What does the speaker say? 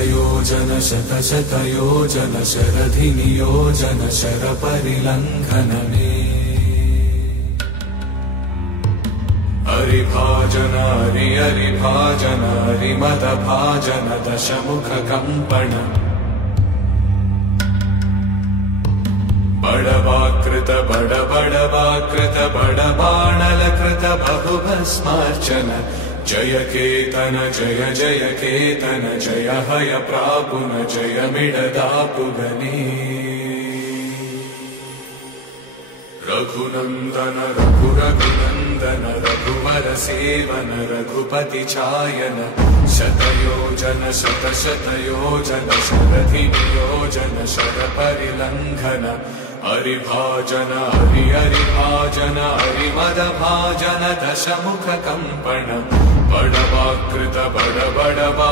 शतयोजन शतशतयोजन शरधिनियोजन शरपरिलङ्घनमे हरिभाजन हरिभाजन हरिमदभाजन दशमुखकम्पण बडवाकृत बडबडवाकृत बडबाणलकृत बहुभस्मार्चन जय केतन जय जय केतन जय हय प्रापुन जय मिडदापुगने रघुनन्दन रघुरघुनन्दन रघुवर सेवन रघुपति चायन शतयोजन शतशतयोजन शरधिनियोजन शरपरिलङ्घन हरिभाजन हरिभाजन हरिमदभाजन दशमुखकम्पण बडवाकृत बडबडवा